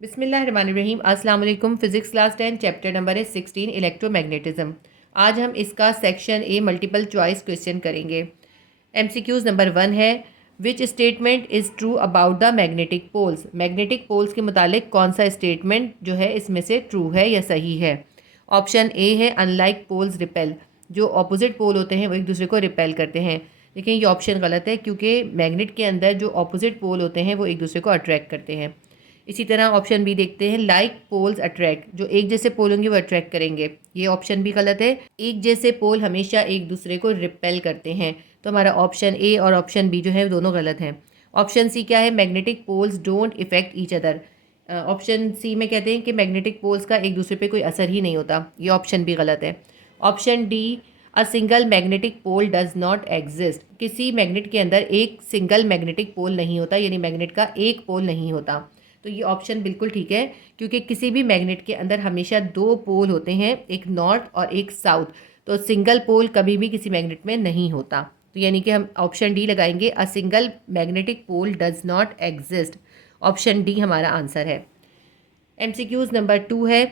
बिस्मिल्लाहिर्रहमानिर्रहीम। अस्सलाम वालेकुम। फ़िज़िक्स क्लास 10 चैप्टर नंबर है 16 इलेक्ट्रोमैग्नेटिज़्म। आज हम इसका section A multiple choice question करेंगे। एमसीक्यूज़ नंबर 1 है, which statement is true about the magnetic poles. Magnetic poles के मुतालिक कौन सा स्टेटमेंट जो है इसमें से ट्रू है या सही है। ऑप्शन ए है, अनलाइक पोल्स रिपेल। जो ऑपोजिट पोल होते हैं वो एक दूसरे को रिपेल करते हैं। लेकिन ये ऑप्शन गलत है क्योंकि मैग्नेट के अंदर जो ऑपोजिट पोल होते हैं वो एक दूसरे को अट्रैक्ट करते हैं। इसी तरह ऑप्शन बी देखते हैं, लाइक पोल्स अट्रैक्ट। जो एक जैसे पोल होंगे वो अट्रैक्ट करेंगे। ये ऑप्शन भी गलत है। एक जैसे पोल हमेशा एक दूसरे को रिपेल करते हैं। तो हमारा ऑप्शन ए और ऑप्शन बी जो है दोनों गलत हैं। ऑप्शन सी क्या है, magnetic poles don't effect each other. Option C में कहते हैं कि मैग्नेटिक पोल्स का एक दूसरे पे कोई असर ही नहीं होता। ये ऑप्शन भी गलत है। Option D, a single magnetic pole does not exist. किसी मैग्नेट के अंदर एक सिंगल मैग्नेटिक पोल नहीं होता, यानी मैग्नेट का एक पोल नहीं होता। तो ये ऑप्शन बिल्कुल ठीक है क्योंकि किसी भी मैग्नेट के अंदर हमेशा दो पोल होते हैं, एक नॉर्थ और एक साउथ। तो सिंगल पोल कभी भी किसी मैग्नेट में नहीं होता। तो यानी कि हम ऑप्शन डी लगाएंगे, a single magnetic pole does not exist. Option D हमारा आंसर है। एमसीक्यूज नंबर 2 है,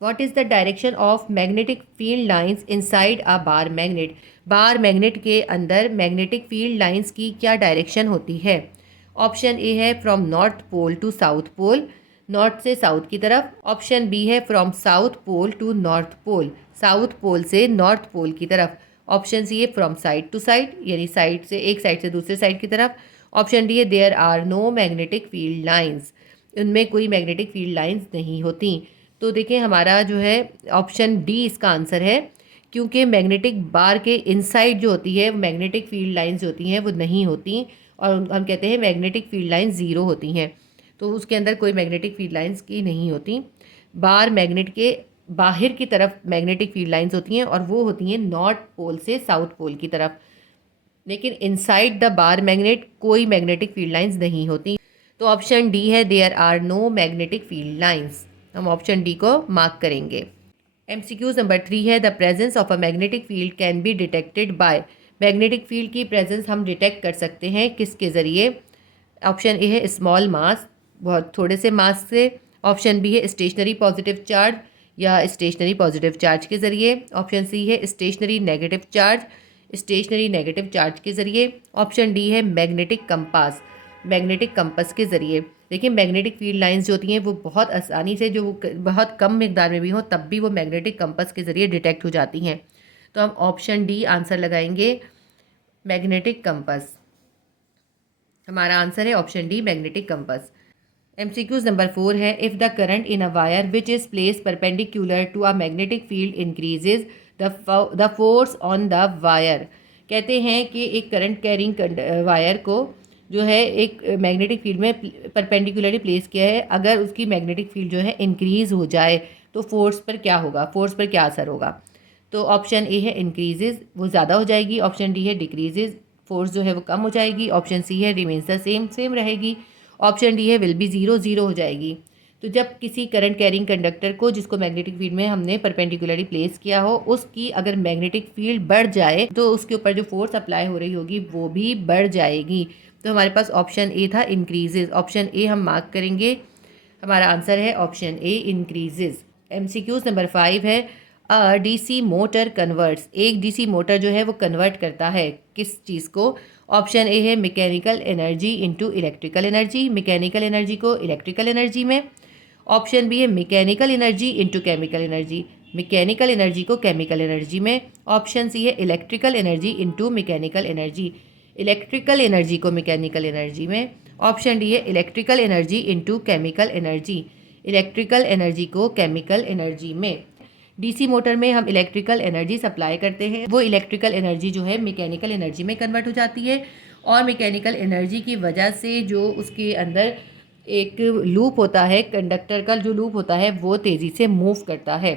what is the direction of magnetic field lines inside a bar magnet. Bar magnet के अंदर मैग्नेटिक फील्ड लाइंस की क्या direction होती है। ऑप्शन ए है, from north pole to south pole, north से साउथ की तरफ। ऑप्शन बी है, from south pole to north pole, south pole से नॉर्थ पोल की तरफ। ऑप्शन सी है, फ्रॉम साइड टू साइड, यानी साइड से एक साइड से दूसरे साइड की तरफ। ऑप्शन डी है, there are no magnetic field lines, उनमें कोई मैग्नेटिक फील्ड लाइंस नहीं होती। तो देखिए हमारा जो है ऑप्शन डी इसका आंसर है क्योंकि मैग्नेटिक बार के इनसाइड जो होती है मैग्नेटिक फील्ड लाइंस जो होती हैं वो नहीं होती, और हम कहते हैं मैग्नेटिक फील्ड लाइंस ज़ीरो होती हैं। तो उसके अंदर कोई मैग्नेटिक फील्ड लाइंस की नहीं होती। बार मैग्नेट के बाहर की तरफ मैग्नेटिक फील्ड लाइंस होती हैं और वो होती हैं नॉर्थ पोल से साउथ पोल की तरफ। लेकिन इनसाइड द बार मैग्नेट कोई मैग्नेटिक फील्ड लाइंस नहीं होती। तो ऑप्शन डी है, there are no magnetic field lines. हम ऑप्शन डी को मार्क करेंगे। एमसीक्यूज नंबर 3 है, the presence of a magnetic field can be detected by. Magnetic field की प्रेजेंस हम डिटेक्ट कर सकते हैं किसके ज़रिए। ऑप्शन ए है, स्मॉल मास, बहुत थोड़े से मास से। ऑप्शन बी है, स्टेशनरी पॉजिटिव चार्ज या स्टेशनरी पॉजिटिव चार्ज के ज़रिए। ऑप्शन सी है, stationary negative charge, stationary negative charge के ज़रिए। ऑप्शन डी है, मैग्नेटिक कंपास, मैग्नेटिक कंपस के ज़रिए। देखिए मैग्नेटिक फील्ड लाइंस जो होती हैं वो बहुत आसानी से, जो बहुत कम मिकदार में भी हो तब भी वो मैग्नेटिक कंपस के ज़रिए डिटेक्ट हो जाती हैं। तो हम ऑप्शन डी आंसर लगाएंगे, मैग्नेटिक कंपस। हमारा आंसर है option D, magnetic compass. MCQs number 4 है, if the current in a wire which is place perpendicular to a magnetic field increases the force on the wire. कहते हैं कि एक current carrying wire को जो है एक मैग्नेटिक फील्ड में परपेंडिकुलरली प्लेस किया है, अगर उसकी मैग्नेटिक फील्ड जो है इंक्रीज़ हो जाए तो फोर्स पर क्या होगा, फोर्स पर क्या असर होगा। तो ऑप्शन ए है, इंक्रीजेज, वो ज़्यादा हो जाएगी। ऑप्शन डी है, डिक्रीजेज, फोर्स जो है वो कम हो जाएगी। ऑप्शन सी है, रिमेन्स द सेम, सेम रहेगी। ऑप्शन डी है, विल बी ज़ीरो, ज़ीरो हो जाएगी। तो जब किसी करंट कैरिंग कंडक्टर को जिसको मैग्नेटिक फील्ड में हमने परपेंडिकुलरली प्लेस किया हो, उसकी अगर मैग्नेटिक फील्ड बढ़ जाए तो उसके ऊपर जो फोर्स अप्लाई हो रही होगी वो भी बढ़ जाएगी। तो हमारे पास ऑप्शन ए था, इंक्रीजेज। ऑप्शन ए हम मार्क करेंगे। हमारा आंसर है ऑप्शन ए, इंक्रीजेज। एमसीक्यूज नंबर 5 है, डीसी मोटर कन्वर्ट्स। एक डीसी मोटर जो है वो कन्वर्ट करता है किस चीज़ को। ऑप्शन ए है, mechanical energy into electrical energy, mechanical energy को इलेक्ट्रिकल एनर्जी में। ऑप्शन बी है, mechanical energy into chemical energy, mechanical energy को केमिकल एनर्जी में। ऑप्शन सी है, electrical energy into mechanical energy, electrical energy को mechanical energy में। Option D है, electrical energy into chemical energy, electrical energy को chemical energy में। DC motor में हम इलेक्ट्रिकल एनर्जी सप्लाई करते हैं, वो इलेक्ट्रिकल एनर्जी जो है मैकेनिकल एनर्जी में कन्वर्ट हो जाती है, और मैकेनिकल एनर्जी की वजह से जो उसके अंदर एक लूप होता है, कंडक्टर का जो लूप होता है वो तेज़ी से मूव करता है।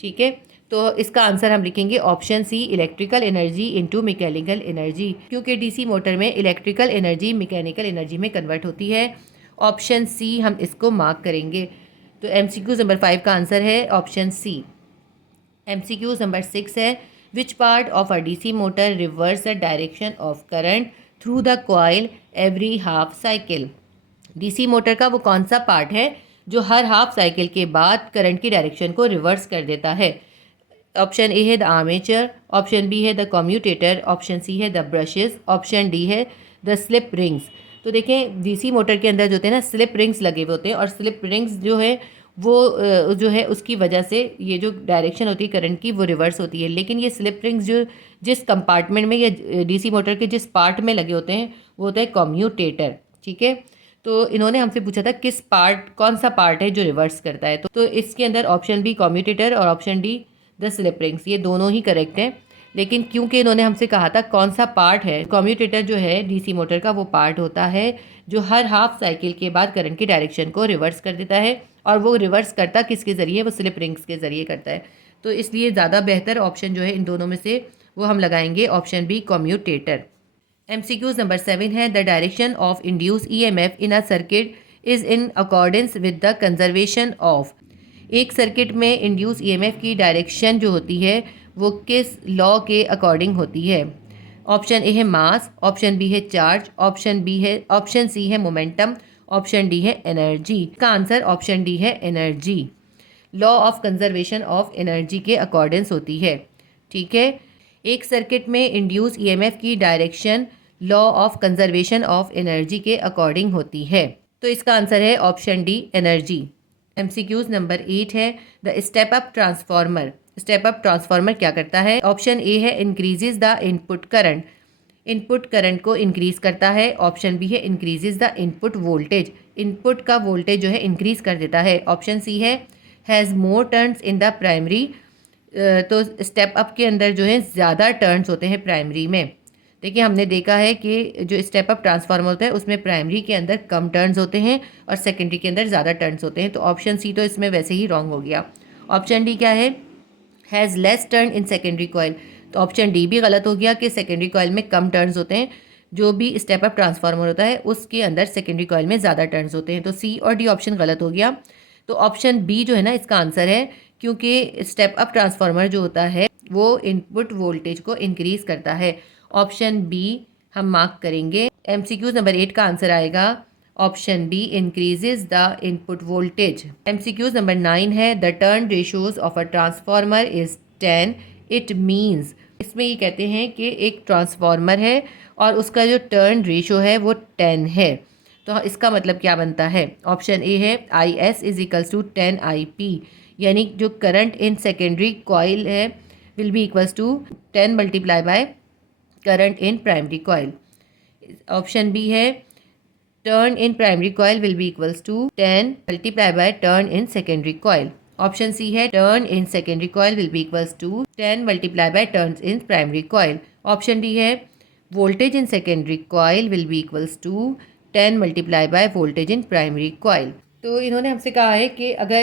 ठीक है, तो इसका आंसर हम लिखेंगे option C, electrical energy into mechanical energy, क्योंकि डीसी मोटर में इलेक्ट्रिकल एनर्जी मैकेनिकल एनर्जी में कन्वर्ट होती है। ऑप्शन सी हम इसको मार्क करेंगे। तो एमसीक्यू नंबर 5 का आंसर है ऑप्शन सी। एमसीक्यूज नंबर 6 है, which part of a DC motor reverse the direction of current through the coil every half cycle. DC motor का वो कौन सा पार्ट है जो हर हाफ साइकिल के बाद करंट की डायरेक्शन को रिवर्स कर देता है? ऑप्शन ए है द आर्मेचर, ऑप्शन बी है द कम्यूटेटर, ऑप्शन सी है द ब्रशेस, ऑप्शन डी है द स्लिप रिंग्स। तो देखें डीसी मोटर के अंदर जो होते हैं ना स्लिप रिंग्स लगे हुए होते हैं, और स्लिप रिंग्स जो है वो जो है उसकी वजह से ये जो डायरेक्शन होती है करंट की वो रिवर्स होती है। लेकिन ये स्लिप रिंग्स जो जिस कंपार्टमेंट में या डीसी मोटर के जिस पार्ट में लगे होते हैं वो होता है कम्यूटेटर। ठीक है, तो इन्होंने हमसे पूछा था किस पार्ट, कौन सा पार्ट है जो रिवर्स करता है। तो इसके अंदर ऑप्शन बी कम्यूटेटर और option D the slip rings, ये दोनों ही करेक्ट हैं। लेकिन क्योंकि इन्होंने हमसे कहा था कौन सा पार्ट है, कम्यूटेटर जो है डीसी मोटर का वो पार्ट होता है जो हर हाफ साइकिल के बाद करंट की डायरेक्शन को रिवर्स कर देता है, और वो रिवर्स करता किसके ज़रिए, वो स्लिप रिंग्स के ज़रिए करता है। तो इसलिए ज़्यादा बेहतर ऑप्शन जो है इन दोनों में से वो हम लगाएंगे option B commutator. MCQs number 7 है the direction of induce EMF in a circuit is in accordance with the conservation of. एक सर्किट में इंड्यूस EMF की डायरेक्शन जो होती है वो किस लॉ के अकॉर्डिंग होती है? ऑप्शन ए है मास, ऑप्शन बी है चार्ज, ऑप्शन सी है मोमेंटम, ऑप्शन डी है एनर्जी। इसका आंसर ऑप्शन डी है energy. Law of conservation of energy के अकॉर्डेंस होती है। ठीक है, एक सर्किट में इंड्यूस EMF की direction law of conservation of energy के अकॉर्डिंग होती है। तो इसका आंसर है option D energy. MCQs number 8 है the step up transformer. Step up transformer क्या करता है? ऑप्शन ए है increases the input current, input current को इंक्रीज करता है। ऑप्शन बी है increases the input voltage, input का वोल्टेज जो है इंक्रीज कर देता है। ऑप्शन सी है has more turns in the primary, तो स्टेप अप के अंदर जो है ज़्यादा टर्न्स होते हैं प्राइमरी में। देखिए हमने देखा है कि जो स्टेप अप ट्रांसफार्मर होता है उसमें प्राइमरी के अंदर कम टर्न्स होते हैं और सेकेंडरी के अंदर ज़्यादा टर्न्स होते हैं। तो ऑप्शन सी तो इसमें वैसे ही रॉन्ग हो गया। ऑप्शन डी क्या है? Has less turn in secondary coil. तो ऑप्शन डी भी गलत हो गया कि सेकेंडरी कॉइल में कम टर्न्स होते हैं। जो भी स्टेप अप ट्रांसफार्मर होता है उसके अंदर सेकेंडरी कॉइल में ज़्यादा टर्न्स होते हैं। तो सी और डी ऑप्शन गलत हो गया। तो ऑप्शन बी जो है ना इसका आंसर है, क्योंकि स्टेप अप ट्रांसफार्मर जो होता है वो इनपुट वोल्टेज को इंक्रीज करता है। ऑप्शन बी हम मार्क करेंगे। MCQs नंबर 8 का आंसर आएगा option B increases the input voltage. MCQs number 9 है the turn ratios of a transformer is 10, it means. इसमें ये कहते हैं कि एक ट्रांसफार्मर है और उसका जो टर्न रेशियो है वो 10 है। तो इसका मतलब क्या बनता है? ऑप्शन ए है IS is equals to 10 IP, यानी जो करंट इन सेकेंडरी कॉइल है will be equals to 10 multiply by current in primary coil. Option B है turn in primary coil will be equals to 10 multiply by turn in secondary coil. Option C है turn in secondary coil will be equals to 10 multiply by turns in primary coil. Option D है voltage in secondary coil will be equals to 10 multiply by voltage in primary coil. तो इन्होंने हमसे कहा है कि अगर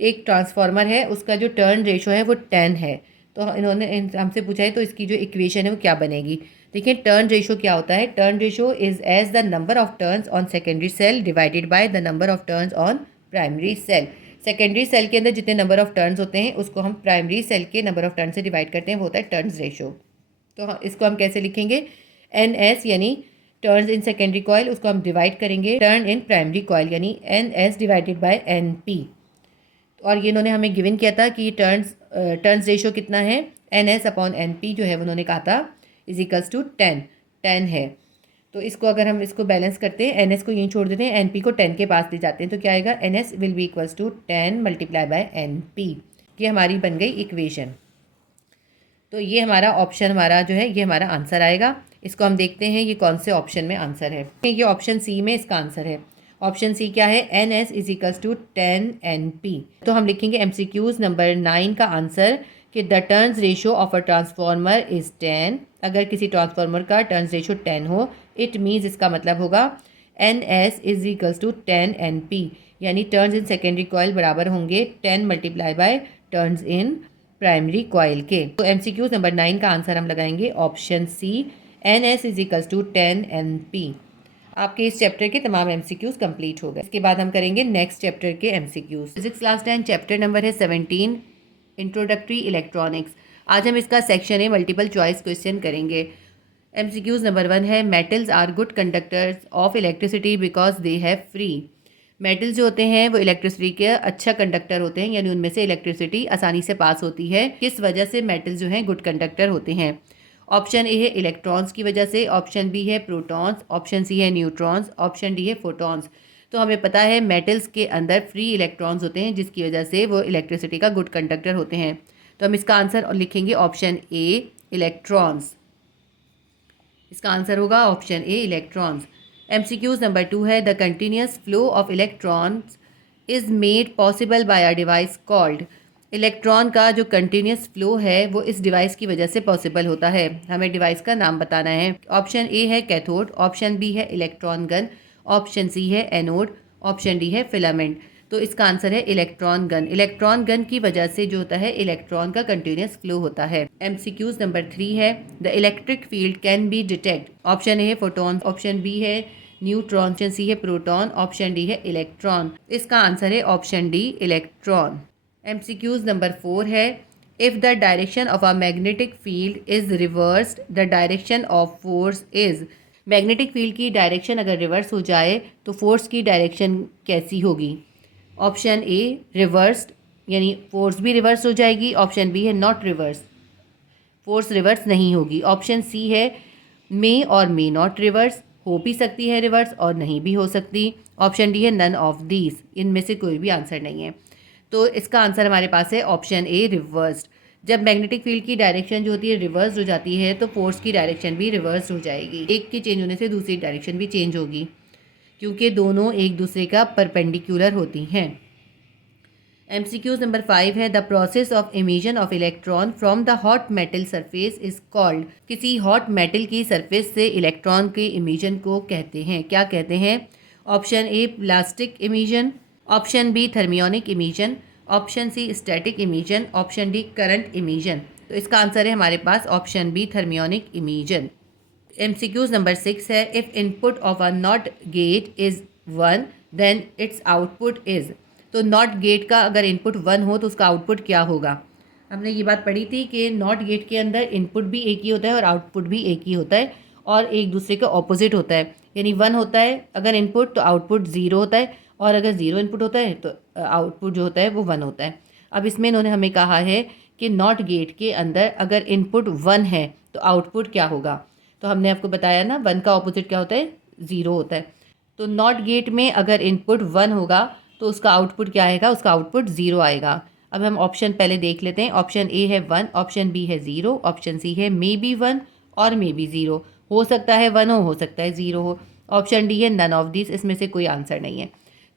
एक ट्रांसफार्मर है उसका जो टर्न रेशो है वो 10 है, तो इन्होंने हमसे पूछा है तो इसकी जो इक्वेशन है वो क्या बनेगी। देखिए टर्न रेशो क्या होता है? Turn ratio is as the number of turns on secondary cell divided by the number of turns on primary cell. Secondary cell के अंदर जितने नंबर ऑफ टर्न्स होते हैं उसको हम प्राइमरी सेल के नंबर ऑफ टर्न से डिवाइड करते हैं, वो होता है टर्न्स रेशो। तो इसको हम कैसे लिखेंगे? NS यानी टर्न्स इन सेकेंडरी कॉइल, उसको हम डिवाइड करेंगे टर्न इन प्राइमरी कॉइल यानी NS डिवाइडेड बाय NP। और ये इन्होंने हमें गिवन किया था कि टर्न्स रेशो कितना है? NS अपॉन NP जो है उन्होंने कहा था इज इक्वल्स टू 10 है। तो इसको अगर हम इसको बैलेंस करते हैं, NS को यहीं छोड़ देते हैं, NP को 10 के पास ले जाते हैं, तो क्या आएगा? NS will be equals to 10 multiply by NP। ये हमारी बन गई इक्वेशन। तो ये हमारा ऑप्शन हमारा जो है ये हमारा आंसर आएगा। इसको हम देखते हैं ये कौन से ऑप्शन में आंसर है। ये ऑप्शन सी में इसका आंसर है। ऑप्शन सी क्या है? NS is equals to 10 NP। तो हम लिखेंगे MCQs नंबर 9 का आंसर कि the turns ratio of a transformer is 10। अगर किसी ट्रांसफार्मर का टर्न्स रेशो 10 हो, इट मीन्स इसका मतलब होगा NS is equals to 10 NP, यानी टर्न्स इन सेकेंडरी कॉइल बराबर होंगे 10 multiply by turns in primary coil के। तो MCQs नंबर 9 का आंसर हम लगाएंगे option C, NS is equals to 10 NP। आपके इस चैप्टर के तमाम MCQs कंप्लीट हो गए। इसके बाद हम करेंगे नेक्स्ट चैप्टर के MCQs। Physics class 10 chapter number है 17 इंट्रोडक्टरी इलेक्ट्रॉनिक्स। आज हम इसका सेक्शन है मल्टीपल चॉइस क्वेश्चन करेंगे। MCQs नंबर 1 है metals are good conductors of electricity because they have free. Metals जो होते हैं वो इलेक्ट्रिसिटी के अच्छा कंडक्टर होते हैं, यानी उनमें से इलेक्ट्रिसिटी आसानी से पास होती है। किस वजह से मेटल्स जो हैं गुड कंडक्टर होते हैं? ऑप्शन ए है इलेक्ट्रॉन्स की वजह से, ऑप्शन बी है प्रोटॉन्स, ऑप्शन सी है न्यूट्रॉन्स, ऑप्शन डी है फोटॉन्स। तो हमें पता है मेटल्स के अंदर फ्री इलेक्ट्रॉन्स होते हैं जिसकी वजह से वो इलेक्ट्रिसिटी का गुड कंडक्टर होते हैं। तो हम इसका आंसर लिखेंगे ऑप्शन ए इलेक्ट्रॉन्स। इसका आंसर होगा option A electrons. MCQs number 2 है the continuous flow of electrons is made possible by a device called. Electron का जो कंटिन्यूस फ्लो है वो इस डिवाइस की वजह से पॉसिबल होता है। हमें डिवाइस का नाम बताना है। ऑप्शन ए है कैथोड, ऑप्शन बी है इलेक्ट्रॉन गन, ऑप्शन सी है एनोड, ऑप्शन डी है फिलामेंट। तो इसका आंसर है इलेक्ट्रॉन गन। इलेक्ट्रॉन गन की वजह से जो होता है इलेक्ट्रॉन का कंटिन्यूस फ्लो होता है। MCQs नंबर 3 है the electric field can B detect. Option A है फोटॉन, ऑप्शन बी है न्यूट्रॉन, ऑप्शन सी है प्रोटॉन, ऑप्शन डी है इलेक्ट्रॉन। इसका आंसर है option D electron. MCQs number 4 है if the direction of a magnetic field is reversed the direction of force is. Magnetic field की direction अगर reverse हो जाए तो फोर्स की डायरेक्शन कैसी होगी? ऑप्शन ए रिवर्स्ड, यानी फोर्स भी रिवर्स हो जाएगी। ऑप्शन बी है नॉट रिवर्स, फोर्स रिवर्स नहीं होगी। ऑप्शन सी है मे और मे नॉट रिवर्स, हो भी सकती है रिवर्स और नहीं भी हो सकती। ऑप्शन डी है नन ऑफ दीज, इनमें से कोई भी आंसर नहीं है। तो इसका आंसर हमारे पास है ऑप्शन ए रिवर्स्ड। जब मैग्नेटिक फील्ड की डायरेक्शन जो होती है रिवर्स हो जाती है तो फोर्स की डायरेक्शन भी रिवर्स हो जाएगी। एक के चेंज होने से दूसरी डायरेक्शन भी चेंज होगी क्योंकि दोनों एक दूसरे का परपेंडिकुलर होती हैं। MCQs नंबर 5 है the process of emission of electron from the hot metal surface is called. किसी हॉट मेटल की सरफेस से इलेक्ट्रॉन के इमिशन को कहते हैं, क्या कहते हैं? Option A plastic emission, option B thermionic emission, option C static emission, option D current emission. तो इसका आंसर है हमारे पास option B thermionic emission. MCQs number 6 है if input of a NOT gate is 1 then its output is. तो not gate का अगर input 1 हो तो उसका आउटपुट क्या होगा? हमने ये बात पढ़ी थी कि नॉट गेट के अंदर इनपुट भी एक ही होता है और आउटपुट भी एक ही होता है और एक दूसरे का ऑपोजिट होता है। यानी 1 होता है अगर इनपुट तो आउटपुट 0 होता है, और अगर 0 इनपुट होता है तो आउटपुट जो होता है वो 1 होता है। अब इसमें इन्होंने हमें कहा है कि नॉट गेट के अंदर अगर इनपुट 1 है तो आउटपुट क्या होगा? तो हमने आपको बताया ना 1 का ऑपोजिट क्या होता है? 0 होता है। तो नॉट गेट में अगर इनपुट 1 होगा तो उसका आउटपुट क्या आएगा? उसका आउटपुट 0 आएगा। अब हम ऑप्शन पहले देख लेते हैं। ऑप्शन ए है 1, ऑप्शन बी है 0, ऑप्शन सी है मे बी 1 और मे बी 0। हो सकता है 1 हो सकता है 0 हो। ऑप्शन डी है नन ऑफ दिस, इसमें से कोई आंसर नहीं है।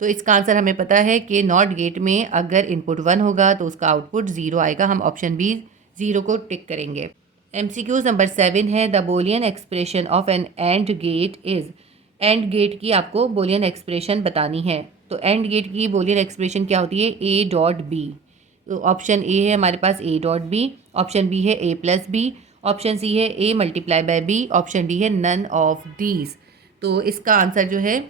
तो इसका आंसर हमें पता है कि नॉट गेट में अगर इनपुट 1 होगा तो उसका आउटपुट 0 आएगा। हम ऑप्शन बी 0 को टिक करेंगे। MCQs नंबर 7 है the Boolean expression of an AND gate is. AND gate की आपको बोलियन एक्सप्रेशन बतानी है। तो एंड गेट की बोलियन एक्सप्रेशन क्या होती है? A dot B. तो ऑप्शन ए है हमारे पास A dot B, option B है A plus B, option C है A multiply by B, option D है नन ऑफ दीज। तो इसका आंसर जो है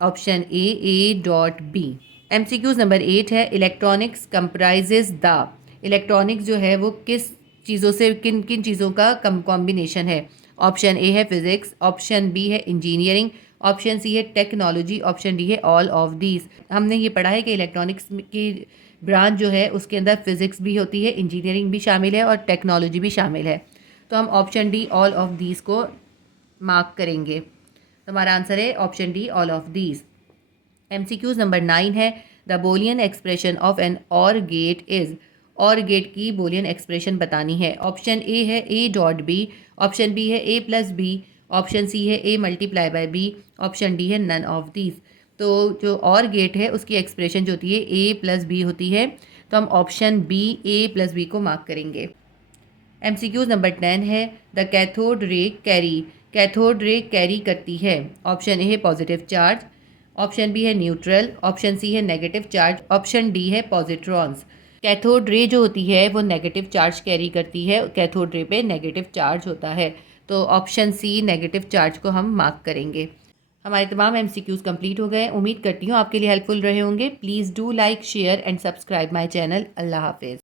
option A dot B. MCQs number 8 है इलेक्ट्रॉनिक्स कंप्राइजेज द। इलेक्ट्रॉनिक्स जो है वो किस चीज़ों से किन किन चीज़ों का कॉम्बिनेशन है? ऑप्शन ए है फिजिक्स, ऑप्शन बी है इंजीनियरिंग, ऑप्शन सी है टेक्नोलॉजी, ऑप्शन डी है ऑल ऑफ दीज। हमने ये पढ़ा है कि इलेक्ट्रॉनिक्स की ब्रांच जो है उसके अंदर फिजिक्स भी होती है, इंजीनियरिंग भी शामिल है और टेक्नोलॉजी भी शामिल है। तो हम option D all of these को मार्क करेंगे। तो हमारा आंसर है option D all of these. MCQs number 9 है the Boolean expression of an OR gate is. OR gate की बोलियन एक्सप्रेशन बतानी है। ऑप्शन ए है A dot B, option B है A plus B, option C है A multiply by B, option D है none of these. तो जो और गेट है उसकी एक्सप्रेशन जो होती है ए प्लस बी होती है। तो हम ऑप्शन बी ए प्लस बी को मार्क करेंगे। MCQs नंबर 10 है the cathode ray carry. Cathode ray carry करती है। ऑप्शन ए है पॉजिटिव चार्ज, ऑप्शन बी है न्यूट्रल, ऑप्शन सी है नेगेटिव चार्ज, ऑप्शन डी है पॉजिट्रॉन्स। कैथोड रे जो होती है वो नेगेटिव चार्ज कैरी करती है। कैथोड रे पे नेगेटिव चार्ज होता है। तो ऑप्शन सी नेगेटिव चार्ज को हम मार्क करेंगे। हमारे तमाम MCQs कंप्लीट हो गए। उम्मीद करती हूँ आपके लिए हेल्पफुल रहे होंगे। Please do like share and subscribe my channel. अल्लाह हाफिज़।